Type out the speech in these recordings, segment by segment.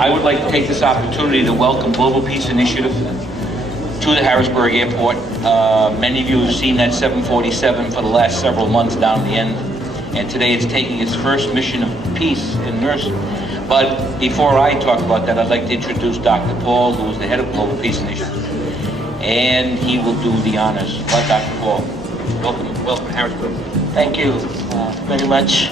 I would like to take this opportunity to welcome Global Peace Initiative to the Harrisburg Airport. Many of you have seen that 747 for the last several months down the end, and today it's taking its first mission of peace in nursing. But before I talk about that, I'd like to introduce Dr. Paul, who is the head of Global Peace Initiative, and he will do the honors. But Dr. Paul, welcome to Harrisburg. Thank you very much.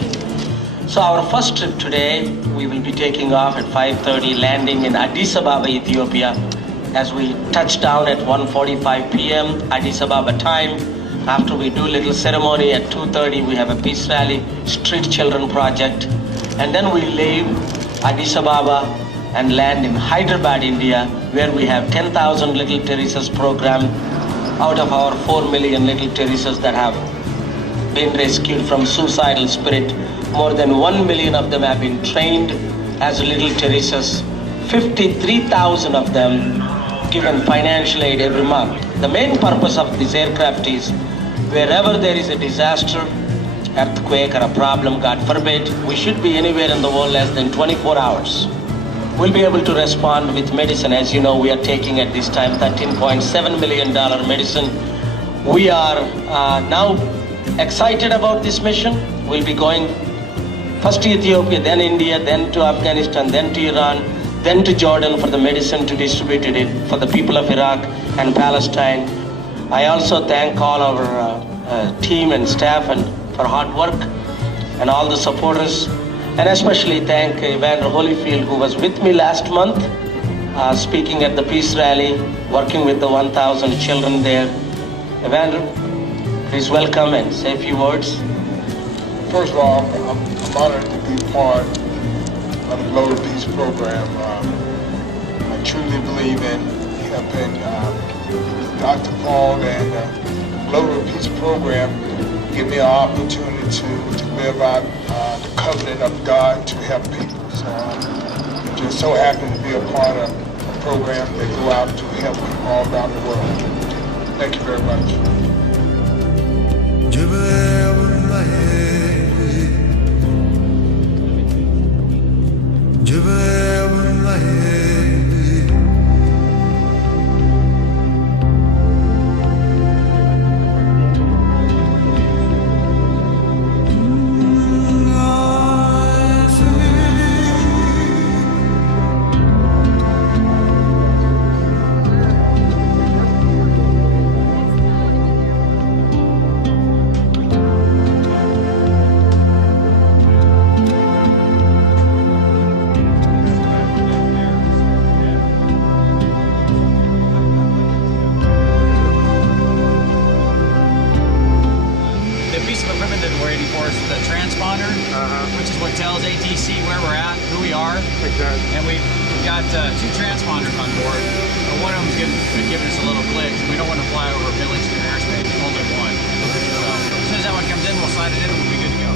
So our first trip today, we will be taking off at 5:30, landing in Addis Ababa, Ethiopia, as we touch down at 1:45 p.m. Addis Ababa time. After we do a little ceremony at 2:30, we have a peace rally, Street Children Project, and then we leave Addis Ababa and land in Hyderabad, India, where we have 10,000 Little Teresa's program out of our 4 million Little Teresa's that have been rescued from suicidal spirit. More than 1 million of them have been trained as Little Teresa's. 53,000 of them given financial aid every month. The main purpose of this aircraft is wherever there is a disaster, earthquake or a problem, God forbid, we should be anywhere in the world less than 24 hours. We'll be able to respond with medicine. As you know, we are taking at this time $13.7 million medicine. We are now excited about this mission. We'll be going first to Ethiopia, then India, then to Afghanistan, then to Iran, then to Jordan for the medicine to distribute it for the people of Iraq and Palestine. I also thank all our team and staff and for hard work and all the supporters, and especially thank Evander Holyfield, who was with me last month, speaking at the peace rally, working with the 1,000 children there. Evander, please welcome and say a few words. First of all, I'm honored to be part of the Global Peace Program. I truly believe in helping Dr. Paul and the Global Peace Program give me an opportunity to live out the covenant of God to help people. So I'm just so happy to be a part of a program that go out to help people all around the world. Thank you very much. The transponder, which is what tells ATC where we're at, who we are. Exactly. And we've got 2 transponders on board. One of them's been giving us a little glitch. We don't want to fly over village to airspace, only one. So as soon as that one comes in, we'll slide it in and we'll be good to go.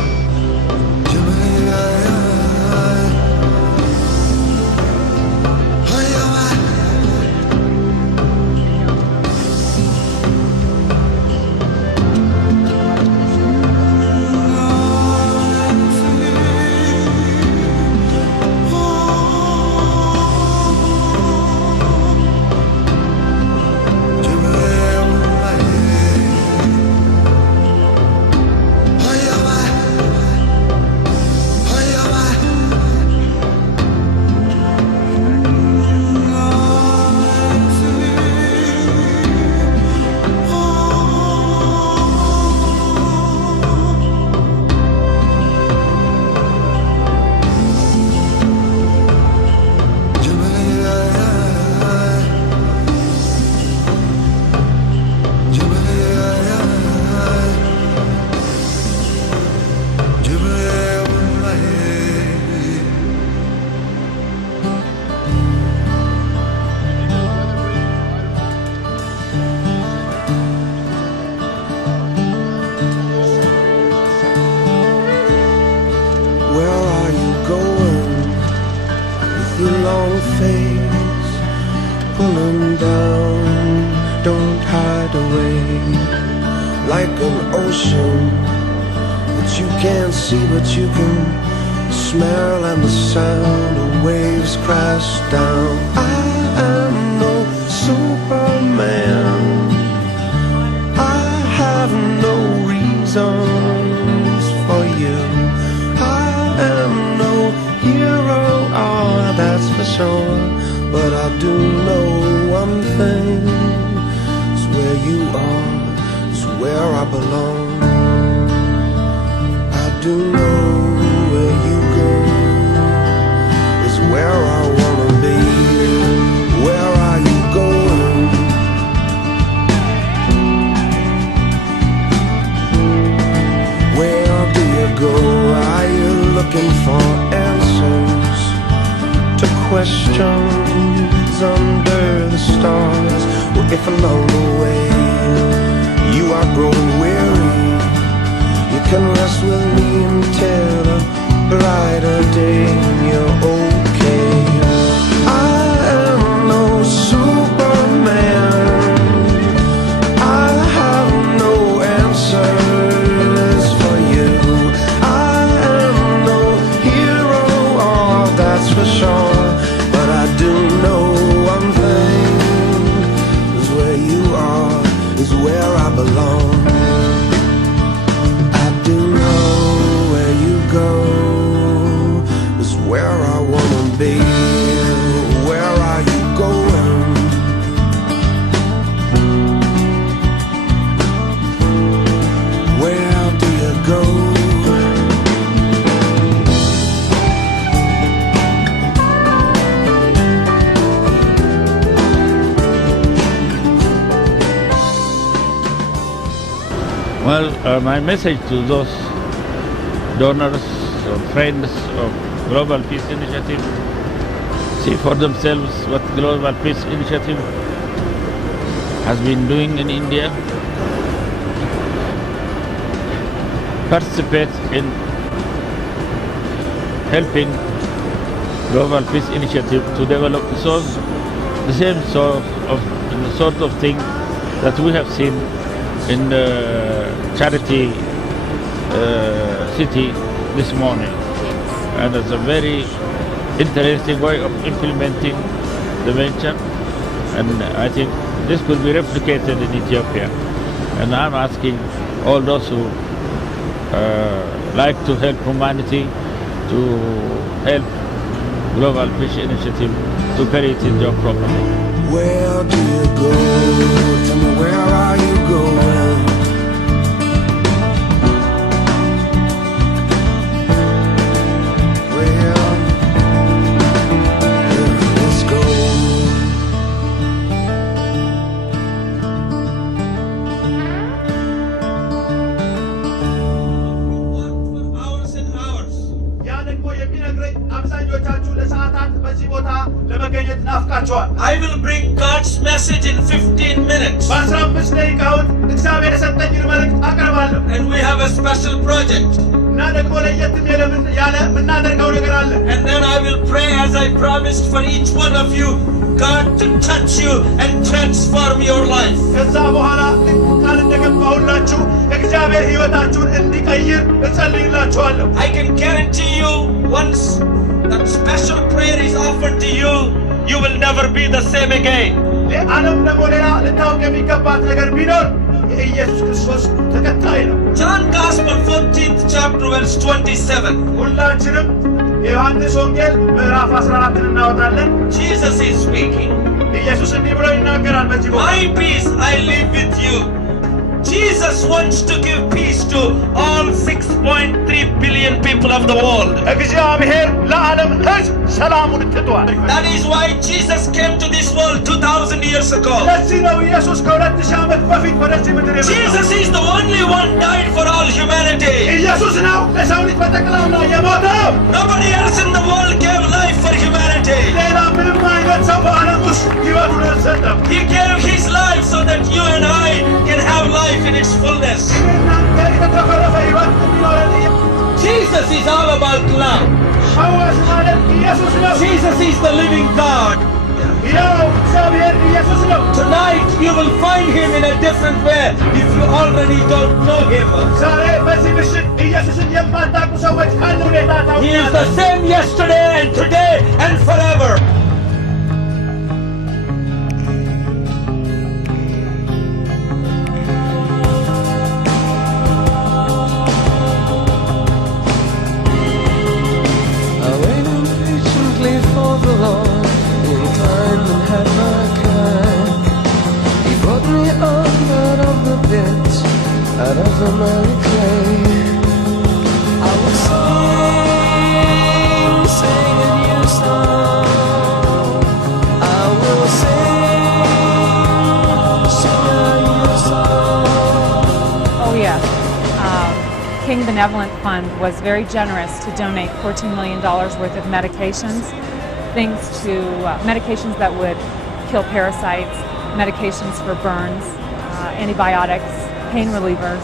long face, pull 'em down, don't hide away. Like an ocean that you can't see but you can smell and the sound of waves crash down. I am no Superman. I have no reasons for you. I am no hero, oh, that's for sure. But I do know one thing, is where you are, is where I belong. I do know where you go, is where I wanna be. Where are you going? Where do you go? Are you looking for answers to questions under the stars? Well, if along the way you are growing weary, you can rest with me until a brighter day and you're okay. I am no Superman. I have no answers for you. I am no hero, oh, that's for sure. But I do know one thing, is where you are, is where I belong. I do know where you go, is where I wanna be. Where are you going? Where do you go? Well, my message to those donors or friends of Global Peace Initiative, see for themselves what Global Peace Initiative has been doing in India. Participate in helping Global Peace Initiative to develop the same sort of thing that we have seen in the charity city this morning. And it's a very interesting way of implementing the venture, and I think this could be replicated in Ethiopia. And I'm asking all those who like to help humanity to help Global Peace Initiative to carry it in their program. Where do you go? Tell me, where are you going? Well, let's go. hours and hours. ያ ደግሞ የሚነግረኝ አብዛኞቻችሁ ለሰዓታት በዚህ ቦታ ለመገኘት ናፍቃችኋል። I will bring God's message in 15 minutes. በ15 ደቂቃዎች እግዚአብሔር የሰጠኝን መልእክት አቀርባለሁ። And we have a special project. እና ደግሞ ለየትም ያለ የምናደርገው ነገር አለ። And then I will pray as I promised for each one of you, God to touch you and transform your life. ከዛ በኋላ ቃል እንደገባሁላችሁ እግዚአብሔር ሕይወታችሁን እንዲቀይር እጸልይላችኋለሁ። I can guarantee you, once that special prayer is offered to you, you will never be the same again. ለዓለም ደግሞ ሌላ ልታውቅ የሚገባት ነገር ቢኖር የኢየሱስ ክርስቶስ ተከታይ ነው። John Gospel 14th chapter verse 27. ሁላችንም የዮሐንስ ወንጌል ምዕራፍ 14 እናወጣለን። Jesus is speaking. ኢየሱስ እንዲህ ብሎ ይናገራል በዚህ ቦታ My peace I leave with you. Jesus wants to give peace to all 6.3 billion people of the world. እግዚአብሔር ለዓለም ሕዝብ ሰላሙን ትቷል። That is why Jesus came to this world 2000 years ago. ለዚህ ነው ኢየሱስ ከ2000 ዓመት በፊት ወደዚህ ምድር የመጣው። Jesus is the only one died for all humanity. ኢየሱስ ነው ለሰው ልጅ በጠቅላላ የሞተው። Nobody else in the world gave life for humanity. ሌላ ምንም አይነት ሰው በዓለም ውስጥ ሕይወቱን አልሰጠም። He gave his life so that you and I can have life in its fullness. Jesus is all about love. Jesus is the living God. Tonight you will find him in a different way if you already don't know him. He is the same yesterday and today and forever. I waited patiently for the Lord, inclined and had my kind. He brought me out of the pit, out of the miry clay. I will sing a new song. I will sing a new song. Oh yes. King Benevolent Fund was very generous to donate $14 million worth of medications, medications that would kill parasites, medications for burns, antibiotics, pain relievers.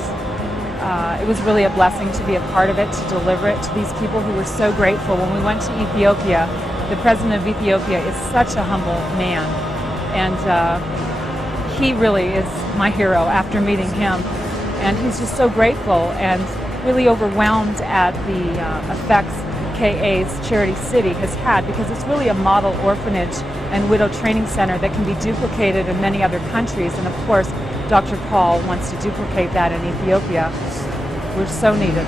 It was really a blessing to be a part of it, to deliver it to these people who were so grateful. When we went to Ethiopia, the president of Ethiopia is such a humble man, and he really is my hero after meeting him. And he's just so grateful and really overwhelmed at the effects K.A.'s Charity City has had, because it's really a model orphanage and widow training center that can be duplicated in many other countries. And of course, Dr. Paul wants to duplicate that in Ethiopia. We're so needed.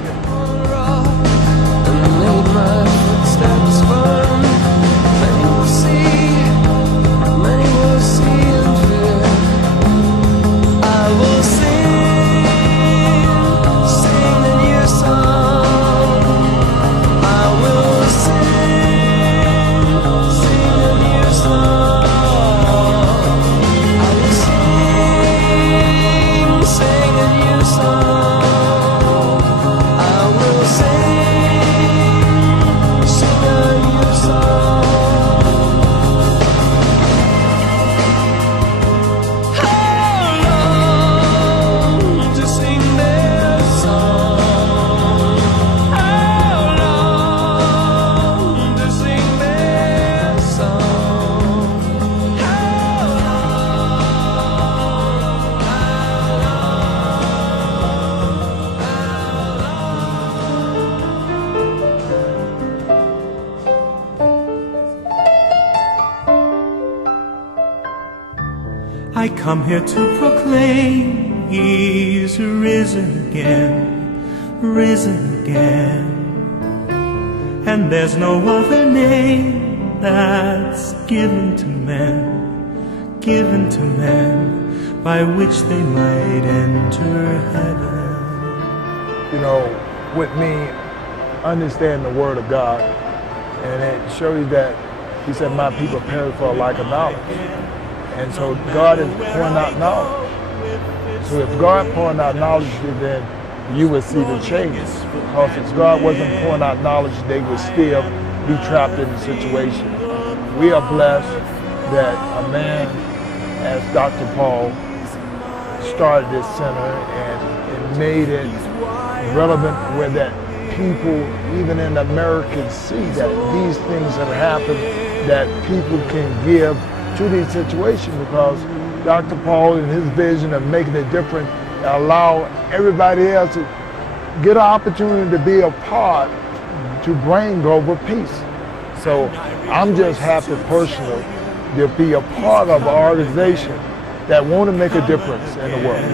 I come here to proclaim He's risen again, risen again. And there's no other name that's given to men, by which they might enter heaven. You know, with me, understand the Word of God, and it shows that He said, my people perish for a lack of knowledge. And so God is pouring out knowledge. So if God pouring out knowledge, then you will see the changes. Because if God wasn't pouring out knowledge, they would still be trapped in the situation. We are blessed that a man as Dr. Paul started this center and made it relevant where that people, even in America, see that these things have happened, that people can give to these situations, because Dr. Paul and his vision of making a difference allow everybody else to get an opportunity to be a part to bring global peace. So I'm just happy personally to be a part of an organization that want to make a difference in the world.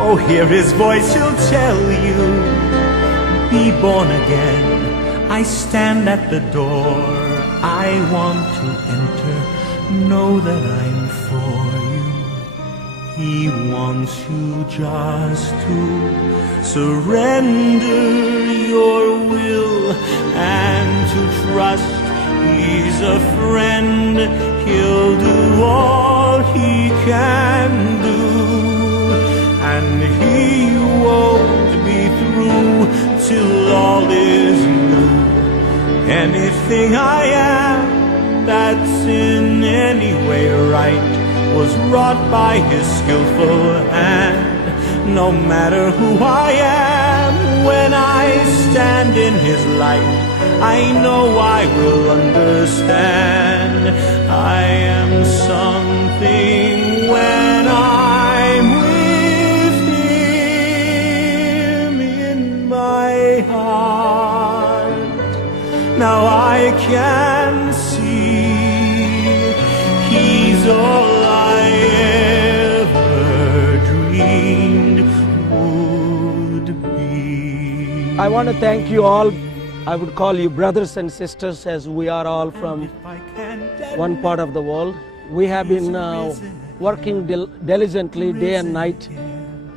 Oh, hear His voice, He'll tell you, be born again. I stand at the door, I want to enter, know that I'm for you. He wants you just to surrender your will and to trust He's a friend. He'll do all He can do, and He won't be through till all is new. Anything I am that's in any way right was wrought by His skillful hand. No matter who I am, when I stand in His light, I know I will understand. I am some can see. He's all I ever dreamed would be. I want to thank you all. I would call you brothers and sisters, as we are all from one part of the world. We have been working diligently day and night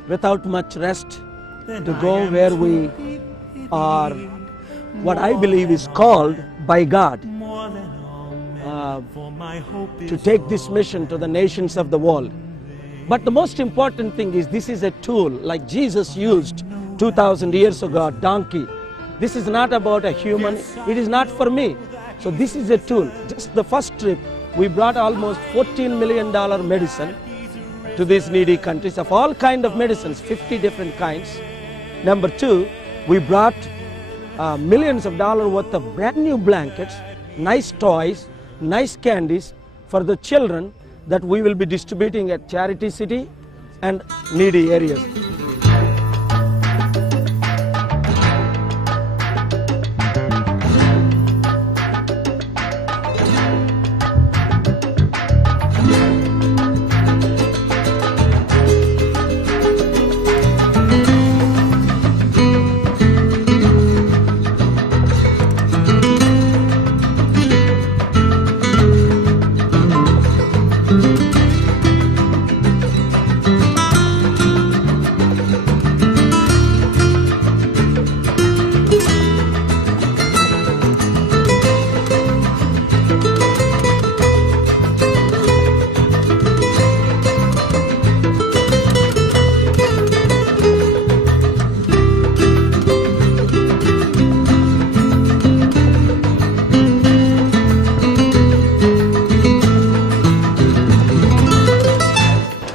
without much rest to go where we are, what I believe is called by God to take this mission to the nations of the world. But the most important thing is this is a tool like Jesus used 2,000 years ago, a donkey. This is not about a human, it is not for me. So this is a tool. Just the first trip, we brought almost $14 million medicine to these needy countries of all kind of medicines, 50 different kinds. Number two, we brought millions of dollars worth of brand new blankets, nice toys, nice candies for the children that we will be distributing at Charity City and needy areas.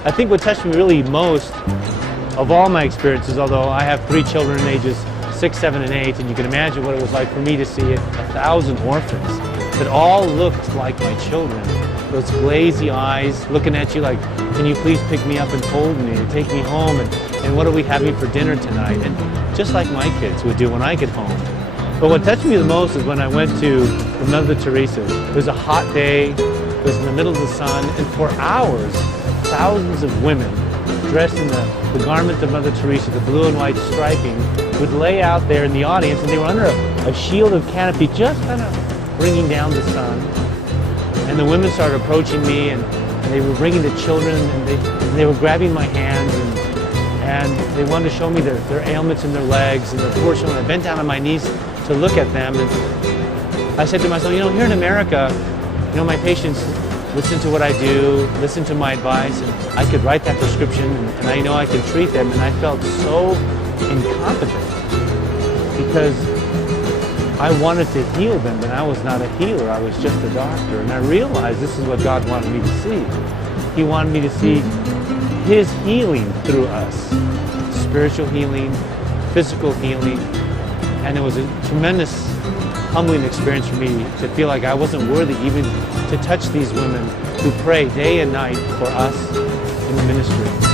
I think what touched me really most of all my experiences, although I have 3 children ages 6, 7, and 8, and you can imagine what it was like for me to see 1,000 orphans that all looked like my children. Those glazy eyes looking at you like, can you please pick me up and hold me and take me home, and what are we having for dinner tonight? And just like my kids would do when I get home. But what touched me the most is when I went to the Mother Teresa. It was a hot day, it was in the middle of the sun, and for hours, thousands of women dressed in the garment of Mother Teresa, the blue and white striping, would lay out there in the audience, and they were under a shielded canopy just kind of bringing down the sun. And the women started approaching me, and they were bringing the children, and they were grabbing my hands, and they wanted to show me their ailments in their legs and their poor children. I bent down on my knees to look at them, and I said to myself, here in America, my patients listen to what I do, listen to my advice, and I could write that prescription, and I know I could treat them, and I felt so incompetent because I wanted to heal them, but I was not a healer, I was just a doctor, and I realized this is what God wanted me to see. He wanted me to see His healing through us, spiritual healing, physical healing, and it was a tremendous humbling experience for me to feel like I wasn't worthy even to touch these women who pray day and night for us in the ministry.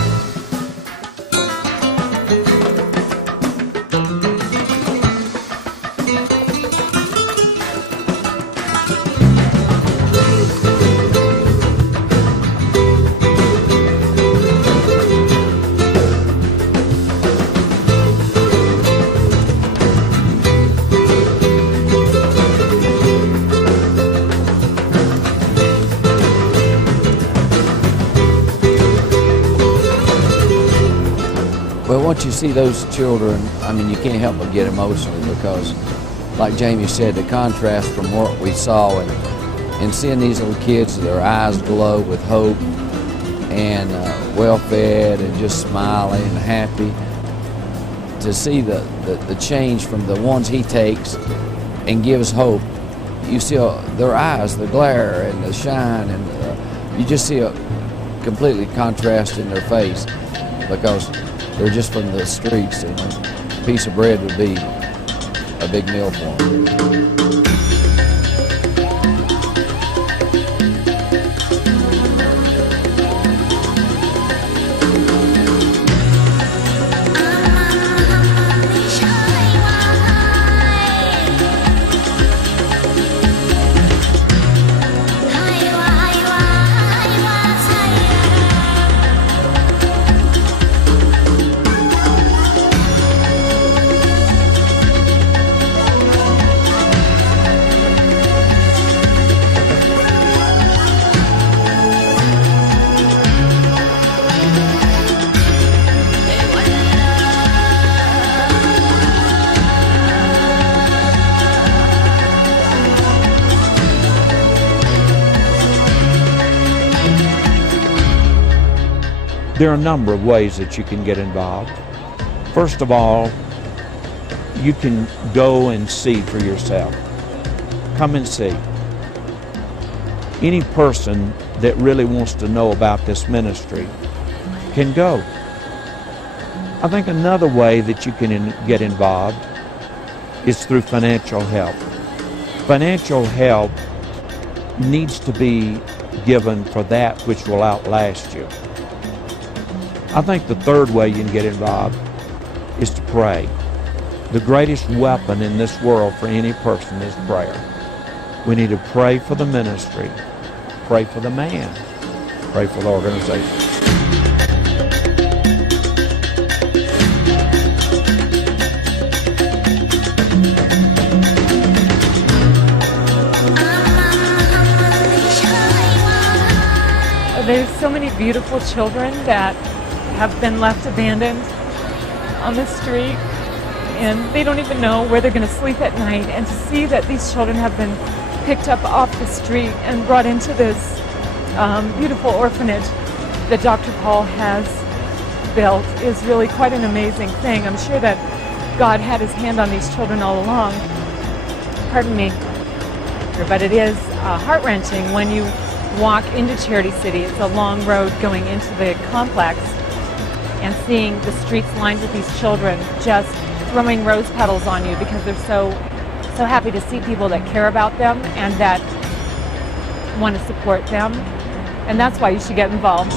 Well, once you see those children, you can't help but get emotional because, like Jamie said, the contrast from what we saw and seeing these little kids, their eyes glow with hope and well-fed and just smiling and happy, to see the change from the ones he takes and gives hope. You see their eyes, the glare and the shine, and you just see a completely contrast in their face because they're just from the streets, and a piece of bread would be a big meal for them. There are a number of ways that you can get involved. First of all, you can go and see for yourself. Come and see. Any person that really wants to know about this ministry can go. I think another way that you can get involved is through financial help. Financial help needs to be given for that which will outlast you. I think the third way you can get involved is to pray. The greatest weapon in this world for any person is prayer. We need to pray for the ministry, pray for the man, pray for the organization. There's so many beautiful children that have been left abandoned on the street, and they don't even know where they're going to sleep at night. And to see that these children have been picked up off the street and brought into this beautiful orphanage that Dr. Paul has built is really quite an amazing thing. I'm sure that God had his hand on these children all along. Pardon me. But it is heart-wrenching when you walk into Charity City. It's a long road going into the complex, and seeing the streets lined with these children just throwing rose petals on you because they're so happy to see people that care about them and that want to support them. And that's why you should get involved.